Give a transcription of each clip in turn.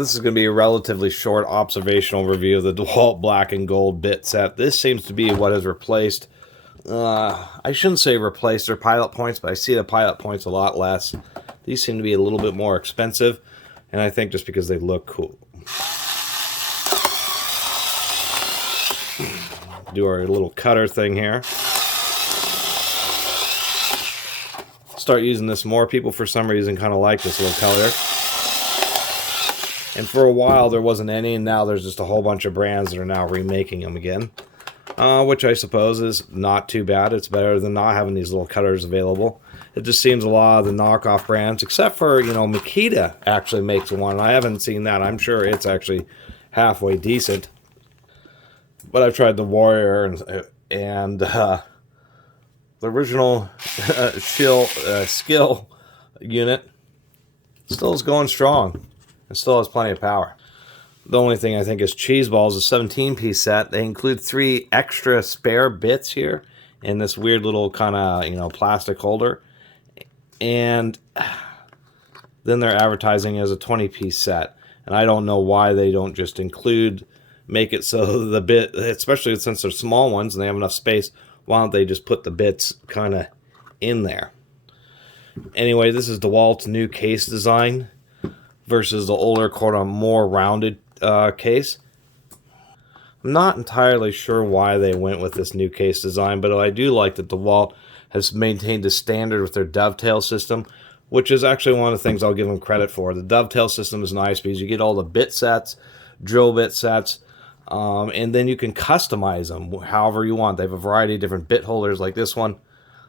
this is going to be a relatively short observational review of the DeWalt black and gold bit set. This seems to be what has replaced, I shouldn't say replaced their pilot points, but I see the pilot points a lot less. These seem to be a little bit more expensive, and I think just because they look cool. Do our little cutter thing here. Start using this more. People for some reason kind of like this little cutter. And for a while there wasn't any, and now there's just a whole bunch of brands that are now remaking them again. Which I suppose is not too bad. It's better than not having these little cutters available. It just seems a lot of the knockoff brands, except for, you know, Makita actually makes one. I haven't seen that. I'm sure it's actually halfway decent. But I've tried the Warrior and the original skill unit still is going strong. It still has plenty of power. The only thing I think is Cheeseball is a 17-piece set. They include 3 extra spare bits here in this weird little kind of, you know, plastic holder. And then they're advertising as a 20-piece set. And I don't know why they don't just make it so the bit, especially since they're small ones and they have enough space, why don't they just put the bits kind of in there? Anyway, this is DeWalt's new case design versus the older, more rounded case. I'm not entirely sure why they went with this new case design, but I do like that DeWalt has maintained a standard with their Dovetail system, which is actually one of the things I'll give them credit for. The Dovetail system is nice because you get all the bit sets, drill bit sets, and then you can customize them however you want. They have a variety of different bit holders like this one.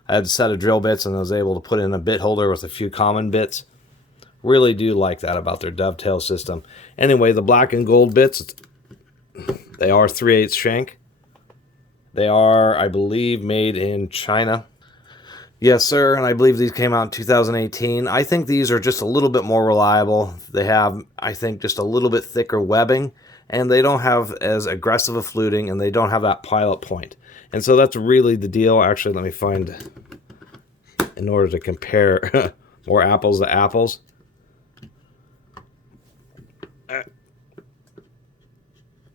I had a set of drill bits and I was able to put in a bit holder with a few common bits. Really do like that about their Dovetail system. Anyway, the black and gold bits, they are 3/8 shank. They are, I believe, made in China. Yes, sir, and I believe these came out in 2018. I think these are just a little bit more reliable. They have, I think, just a little bit thicker webbing, and they don't have as aggressive a fluting, and they don't have that pilot point. And so that's really the deal. Actually, let me find, in order to compare more apples to apples.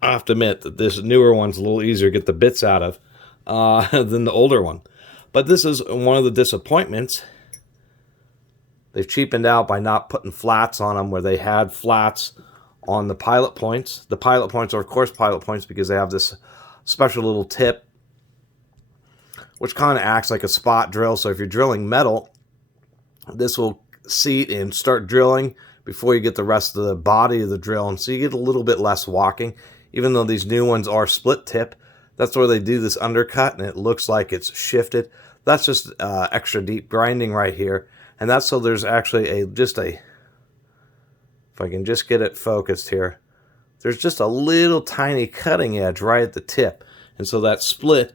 I have to admit that this newer one's a little easier to get the bits out of than the older one. But this is one of the disappointments. They've cheapened out by not putting flats on them where they had flats on the pilot points. The pilot points are, of course, pilot points because they have this special little tip which kind of acts like a spot drill. So if you're drilling metal, this will seat and start drilling before you get the rest of the body of the drill. And so you get a little bit less walking. Even though these new ones are split tip, that's where they do this undercut and it looks like it's shifted. That's just extra deep grinding right here. And that's so there's actually if I can just get it focused here, there's just a little tiny cutting edge right at the tip. And so that split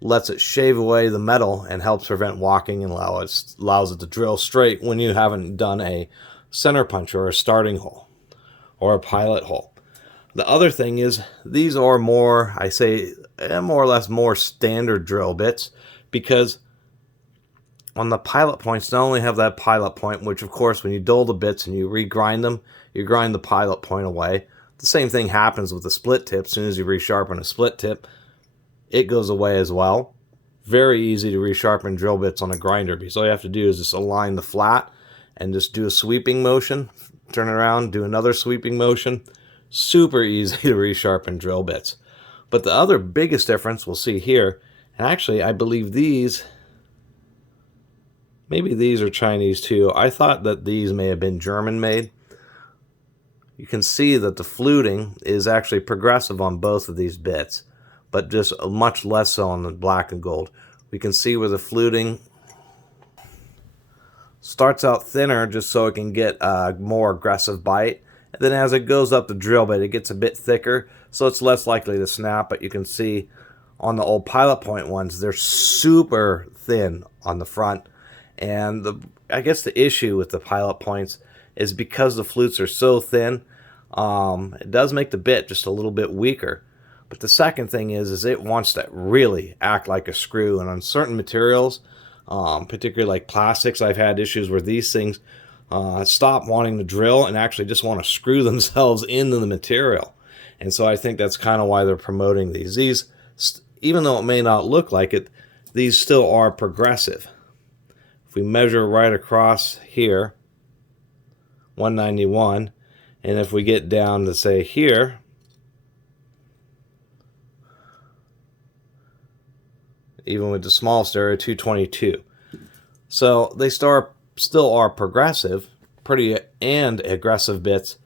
lets it shave away the metal and helps prevent walking and allows it to drill straight when you haven't done a center punch or a starting hole or a pilot hole. The other thing is these are more, I say, more or less more standard drill bits, because on the pilot points, not only have that pilot point, which of course when you dull the bits and you regrind them, you grind the pilot point away. The same thing happens with the split tip. As soon as you resharpen a split tip, it goes away as well. Very easy to resharpen drill bits on a grinder, because all you have to do is just align the flat and just do a sweeping motion, turn it around, do another sweeping motion. Super easy to resharpen drill bits. But the other biggest difference we'll see here, and actually I believe these, maybe these are Chinese too. I thought that these may have been German made. You can see that the fluting is actually progressive on both of these bits, but just much less so on the black and gold. We can see where the fluting starts out thinner just so it can get a more aggressive bite. And then as it goes up the drill bit, it gets a bit thicker, so it's less likely to snap. But you can see on the old pilot point ones, they're super thin on the front. And I guess the issue with the pilot points is because the flutes are so thin, it does make the bit just a little bit weaker. But the second thing is it wants to really act like a screw. And on certain materials, particularly like plastics, I've had issues where these things, stop wanting to drill and actually just want to screw themselves into the material. And so I think that's kind of why they're promoting these. These, even though it may not look like it, these still are progressive. If we measure right across here, 191, and if we get down to say here, even with the small stereo, 222. So they still are progressive, pretty and aggressive bits.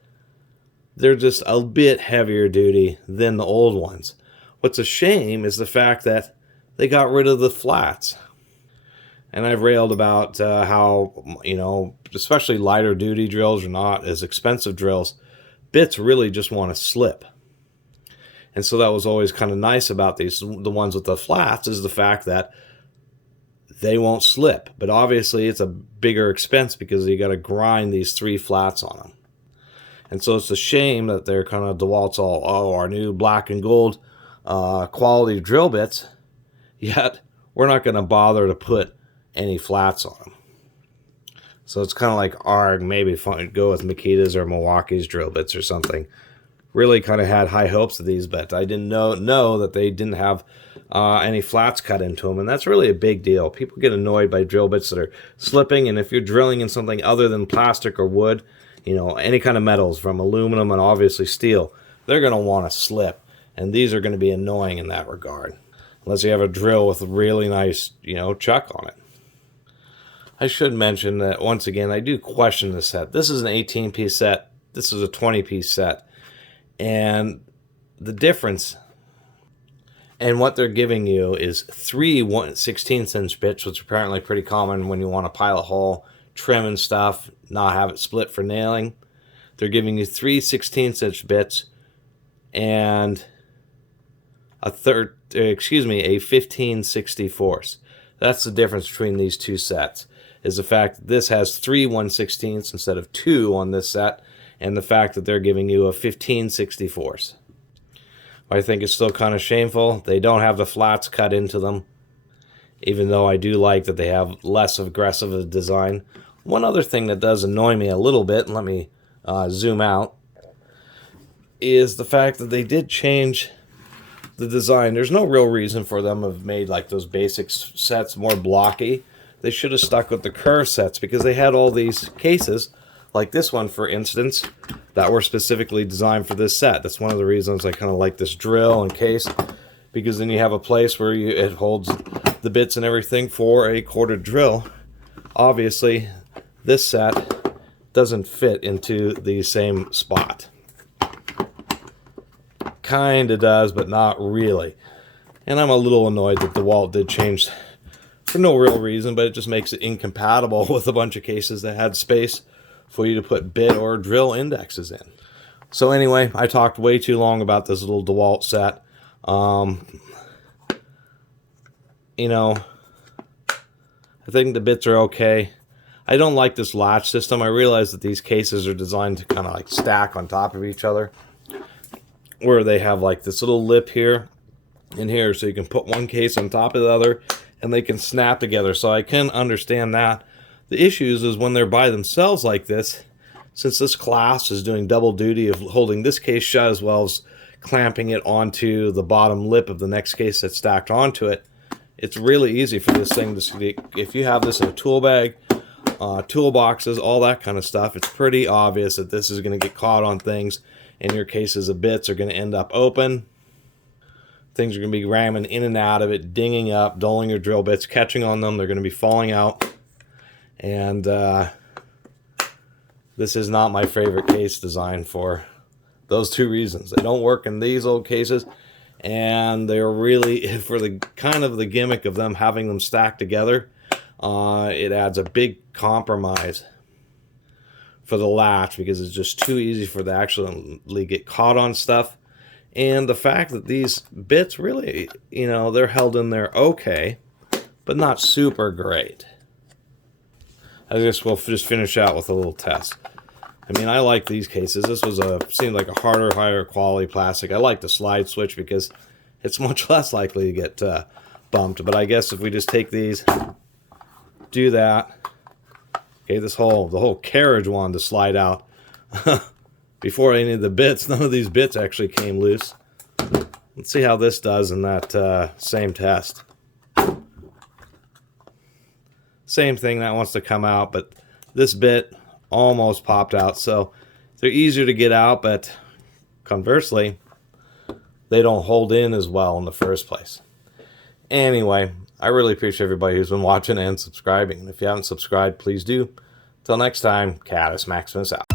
They're just a bit heavier duty than the old ones. What's a shame is the fact that they got rid of the flats. And I've railed about how, you know, especially lighter duty drills are not as expensive drills. Bits really just want to slip. And so that was always kind of nice about these, the ones with the flats, is the fact that they won't slip. But obviously it's a bigger expense because you got to grind these 3 flats on them. And so it's a shame that they're kind of DeWalt's all, oh, our new black and gold quality drill bits, yet we're not going to bother to put any flats on them. So it's kind of like, arg, maybe go with Makita's or Milwaukee's drill bits or something. Really kind of had high hopes of these, but I didn't know that they didn't have any flats cut into them, and that's really a big deal. People get annoyed by drill bits that are slipping, and if you're drilling in something other than plastic or wood, you know, any kind of metals from aluminum and obviously steel, they're going to want to slip, and these are going to be annoying in that regard, unless you have a drill with a really nice, you know, chuck on it. I should mention that, once again, I do question the set. This is an 18-piece set. This is a 20-piece set. And the difference and what they're giving you is 3 1/16" bits, which are apparently pretty common when you want to pilot hole, trim and stuff, not have it split for nailing. They're giving you 3 16" bits and a 15/64. That's the difference between these two sets, is the fact that this has 3 1/16 instead of 2 on this set, and the fact that they're giving you a 15/64. I think it's still kind of shameful. They don't have the flats cut into them, even though I do like that they have less aggressive a design. One other thing that does annoy me a little bit, and let me zoom out, is the fact that they did change the design. There's no real reason for them to have made like those basic sets more blocky. They should have stuck with the curve sets, because they had all these cases, like this one, for instance, that were specifically designed for this set. That's one of the reasons I kind of like this drill and case, because then you have a place where it holds the bits and everything for a quarter drill. Obviously, this set doesn't fit into the same spot. Kinda does, but not really. And I'm a little annoyed that DeWalt did change for no real reason, but it just makes it incompatible with a bunch of cases that had space for you to put bit or drill indexes in. So anyway, I talked way too long about this little DeWalt set. You know, I think the bits are okay. I don't like this latch system. I realize that these cases are designed to kind of like stack on top of each other, where they have like this little lip here and here, so you can put one case on top of the other and they can snap together. So I can understand that. The issues is when they're by themselves like this, since this class is doing double duty of holding this case shut as well as clamping it onto the bottom lip of the next case that's stacked onto it, it's really easy for this thing to, if you have this in a tool bag, toolboxes, all that kind of stuff, it's pretty obvious that this is going to get caught on things, and your cases of bits are going to end up open. Things are going to be ramming in and out of it, dinging up, dulling your drill bits, catching on them. They're going to be falling out. And this is not my favorite case design for those two reasons. They don't work in these old cases, and they're really, for the kind of the gimmick of them having them stacked together, it adds a big compromise for the latch, because it's just too easy for the actually get caught on stuff. And the fact that these bits really, you know, they're held in there okay, but not super great. I guess we'll just finish out with a little test. I mean, I like these cases. This was seemed like a harder, higher quality plastic. I like the slide switch because it's much less likely to get bumped. But I guess if we just take these, do that, Okay, the whole carriage wanted to slide out before any of the bits. None of these bits actually came loose. Let's see how this does in that same test. Same thing, that wants to come out, but this bit almost popped out. So they're easier to get out, but conversely, they don't hold in as well in the first place. Anyway, I really appreciate everybody who's been watching and subscribing. And if you haven't subscribed, please do. Till next time, Catus Maximus out.